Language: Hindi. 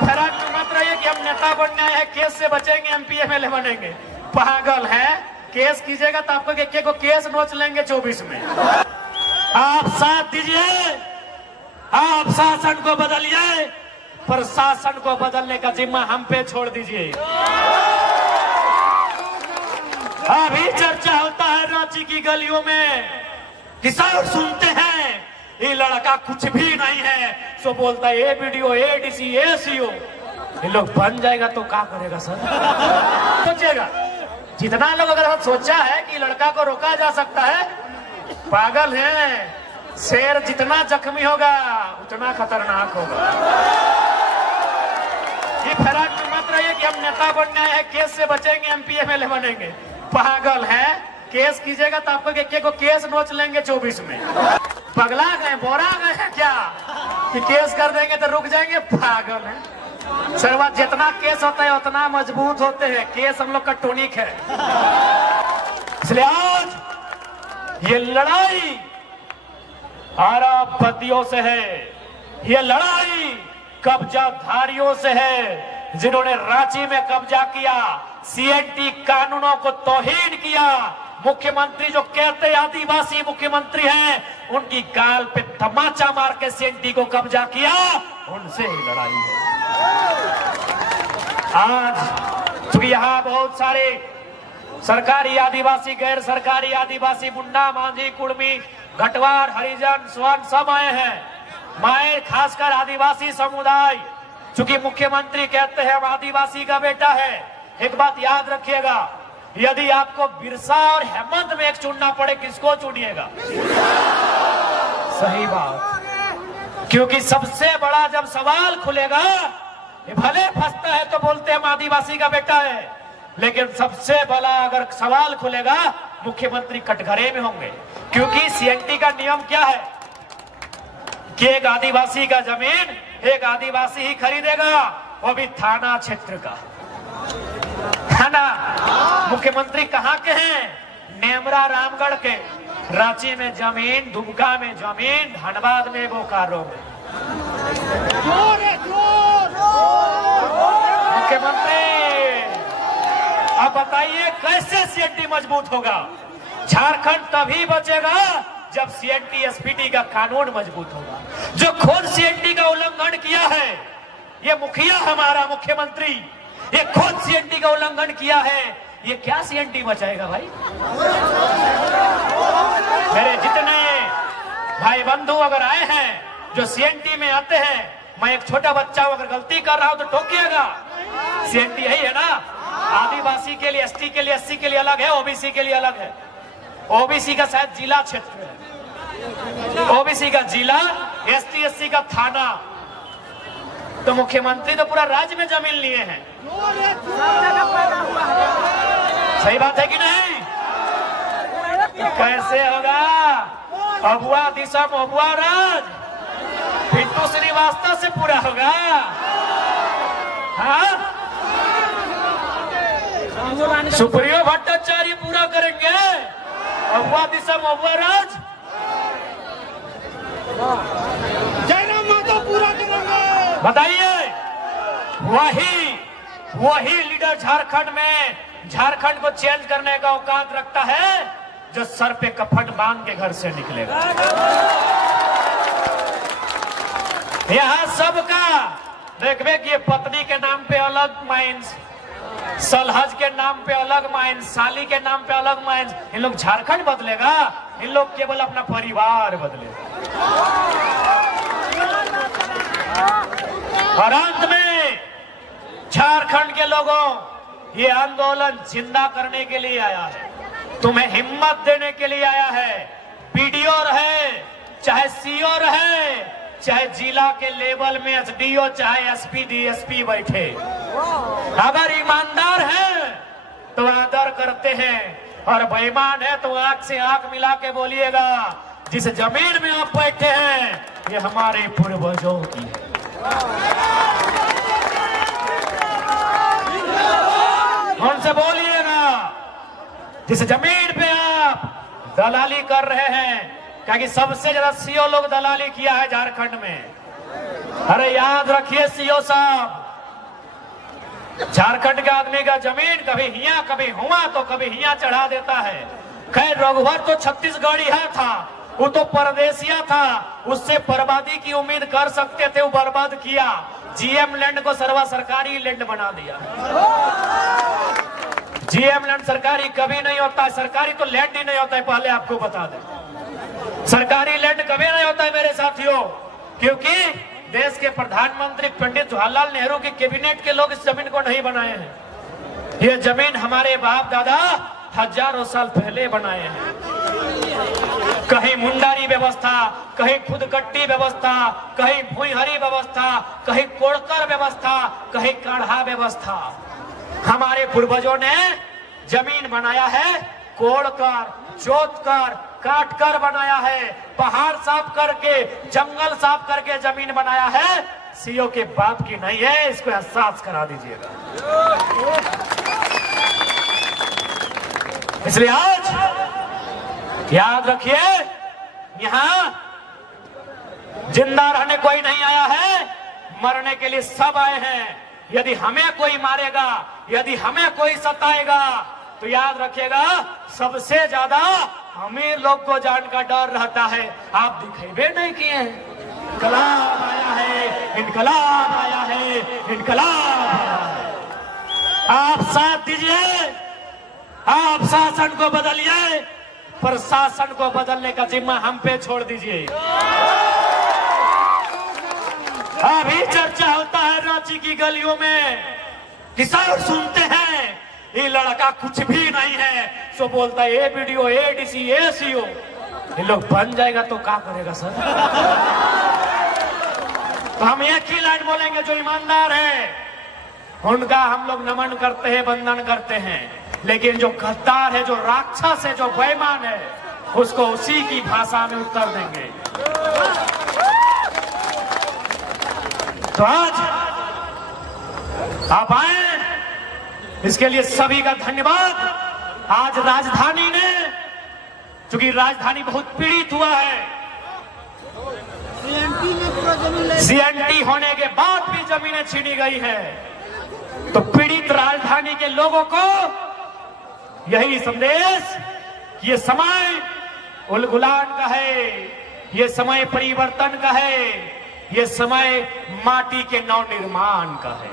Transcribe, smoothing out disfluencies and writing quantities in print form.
फराक में मत रहिए कि हम नेता बनने आए हैं, केस से बचेंगे, एमपी एमएलए बनेंगे। पागल है, केस कीजिएगा तो आपको एक को केस नोच लेंगे 24 में। आप साथ दीजिए, आप शासन को बदलिए, प्रशासन को बदलने का जिम्मा हम पे छोड़ दीजिए। अभी चर्चा होता है रांची की गलियों में, किसान सुनते हैं ये लड़का कुछ भी नहीं है, सो बोलता है ए वीडियो एडीसी एसीओ। ये लोग बन जाएगा तो क्या करेगा सर? सोचिएगा, जितना लोग अगर सोचा है कि लड़का को रोका जा सकता है, पागल है। शेर जितना जख्मी होगा उतना खतरनाक होगा। ये फराक में मत रहिए कि हम नेता बनने आए हैं, केस से बचेंगे, एमपी एमएलए बनेंगे। पागल है, केस कीजिएगा तो आपको एक को केस नोच लेंगे 24 में। पगला गए, बोरा गए हैं क्या कि केस कर देंगे तो रुक जाएंगे? पागल है सर। वह जितना केस होता है उतना मजबूत होते हैं। केस हम लोग का टॉनिक है। इसलिए आज ये लड़ाई अरबपतियों से है, ये लड़ाई कब्जाधारियों से है, जिन्होंने रांची में कब्जा किया, सीएनटी कानूनों को तौहीन किया। मुख्यमंत्री जो कहते आदिवासी मुख्यमंत्री हैं, उनकी गाल पे तमाचा मार के सीएनटी को कब्जा किया, उनसे ही लड़ाई है। आज चूंकि यहाँ बहुत सारे सरकारी आदिवासी, गैर सरकारी आदिवासी, मुंडा, मांझी, कुड़मी, घटवार, हरिजन, स्वर्ण सब आए हैं। मैं खासकर आदिवासी समुदाय, चूंकि मुख्यमंत्री कहते हैं हम आदिवासी का बेटा है। एक बात याद रखिएगा, यदि आपको बिरसा और हेमंत में एक चुनना पड़े, किसको चुनिएगा? सही बात, क्योंकि सबसे बड़ा जब सवाल खुलेगा, भले फंसता है तो बोलते हैं हम आदिवासी का बेटा है, लेकिन सबसे बड़ा अगर सवाल खुलेगा, मुख्यमंत्री कटघरे में होंगे। क्योंकि सीएनटी का नियम क्या है कि एक आदिवासी का जमीन एक आदिवासी ही खरीदेगा, वो भी थाना क्षेत्र का, है ना। मुख्यमंत्री कहाँ के हैं? नेमरा, रामगढ़ के। रांची में जमीन, दुमका में जमीन, धनबाद में, बोकारो में। मुख्यमंत्री अब बताइए कैसे सीएनटी मजबूत होगा? झारखंड तभी बचेगा जब सीएनटी एसपीटी का कानून मजबूत होगा। जो खुद सीएनटी का उल्लंघन किया है, ये मुखिया हमारा मुख्यमंत्री, ये खुद सीएनटी का उल्लंघन किया है, ये क्या सीएनटी बचाएगा भाई? मेरे जितने भाई बंधु अगर आए हैं जो सीएनटी में आते हैं, मैं एक छोटा बच्चा हूं, अगर गलती कर रहा हूं तो टोकिएगा। सीएनटी यही है ना, आदिवासी के लिए, एसटी के लिए, एससी के लिए अलग है, ओबीसी के लिए अलग है। ओबीसी का शायद जिला क्षेत्र है, ओबीसी का जिला, एसटी एससी का थाना। तो मुख्यमंत्री तो पूरा राज्य में जमीन लिए हैं। सही बात है कि नहीं? कैसे होगा? अबुआ दिशा अबुआ राज पिंटू श्रीवास्तव से पूरा होगा? हाँ, सुप्रियो भट्टाचार्य पूरा करेंगे, अबुआ दिशा अबुआ राज जयराम माधव पूरा करेंगे। बताइए, वही लीडर झारखंड में झारखंड को चेंज करने का औकात रखता है, जो सर पे कफन बांध के घर से निकलेगा। यहाँ सबका देखबे कि पत्नी के नाम पे अलग माइंस, सलहज के नाम पे अलग माइंस, साली के नाम पे अलग माइंस। इन लोग झारखंड बदलेगा? इन लोग केवल अपना परिवार बदलेगा। और अंत में झारखंड के लोगों, ये आंदोलन जिंदा करने के लिए आया है, तुम्हें हिम्मत देने के लिए आया है। पीडीओ रहे, चाहे सीओ रहे, चाहे जिला के लेवल में एसडीओ, चाहे एसपी डीएसपी बैठे, अगर ईमानदार हैं तो आदर करते हैं, और बेईमान है तो आंख से आंख मिला के बोलिएगा, जिस जमीन में आप बैठे हैं ये हमारे पूर्वजों की है। उनसे बोलिएगा, जिस जमीन पे आप दलाली कर रहे हैं, क्योंकि सबसे ज्यादा सीओ लोग दलाली किया है झारखंड में। अरे याद रखिए सीओ साहब, झारखंड के आदमी का जमीन कभी हिया कभी हुआ तो कभी हिया चढ़ा देता है। खैर रघुवर तो छत्तीसगढ़ी है था, वो तो परदेसिया था, उससे बर्बादी की उम्मीद कर सकते थे, वो बर्बाद किया। जीएम लैंड को सर्वा सरकारी लैंड बना दिया। जीएम लैंड सरकारी कभी नहीं होता है, सरकारी तो लैंड ही नहीं होता है, पहले आपको बता दें। सरकारी लैंड कभी नहीं होता है मेरे साथियों, क्योंकि देश के प्रधानमंत्री पंडित जवाहरलाल नेहरू के कैबिनेट के लोग इस जमीन को नहीं बनाए हैं। ये जमीन हमारे बाप दादा हजारों साल पहले बनाए हैं। कहीं मुंडारी व्यवस्था, कहीं खुदकट्टी व्यवस्था, कहीं भुईहरी व्यवस्था, कहीं कोड़कर व्यवस्था, कहीं काढ़ा व्यवस्था। हमारे पूर्वजों ने जमीन बनाया है कोड़कर, जोतकर, काटकर बनाया है, पहाड़ साफ करके, जंगल साफ करके जमीन बनाया है। सीओ के बाप की नहीं है, इसको एहसास करा दीजिएगा। इसलिए आज याद रखिए, यहां जिंदा रहने कोई नहीं आया है, मरने के लिए सब आए हैं। यदि हमें कोई मारेगा, यदि हमें कोई सताएगा, तो याद रखिएगा सबसे ज्यादा अमीर लोग को जान का डर रहता है। आप दिखेबे नहीं किए हैं। इनकलाब आया है, इनकलाब आया है, इनकलाब आया है। आप साथ दीजिए, आप शासन को बदलिए, प्रशासन को बदलने का जिम्मा हम पे छोड़ दीजिए। अभी चर्चा होता है रांची की गलियों में, किसान सुनते हैं ये लड़का कुछ भी नहीं है, सो बोलता है ए वीडियो, ए डीसी, ए सीओ। ये लोग बन जाएगा तो क्या करेगा सर? तो हम एक ही लाइन बोलेंगे, जो ईमानदार है उनका हम लोग नमन करते हैं, वंदन करते हैं। लेकिन जो गद्दार है, जो राक्षस है, जो बेईमान है, उसको उसी की भाषा में उत्तर देंगे। तो आज आप आए, इसके लिए सभी का धन्यवाद। आज राजधानी ने, चूंकि राजधानी बहुत पीड़ित हुआ है, सीएनटी होने के बाद भी जमीनें छीनी गई है, तो पीड़ित राजधानी के लोगों को यही संदेश, ये समय उलगुलान का है, ये समय परिवर्तन का है, ये समय माटी के नव निर्माण का है।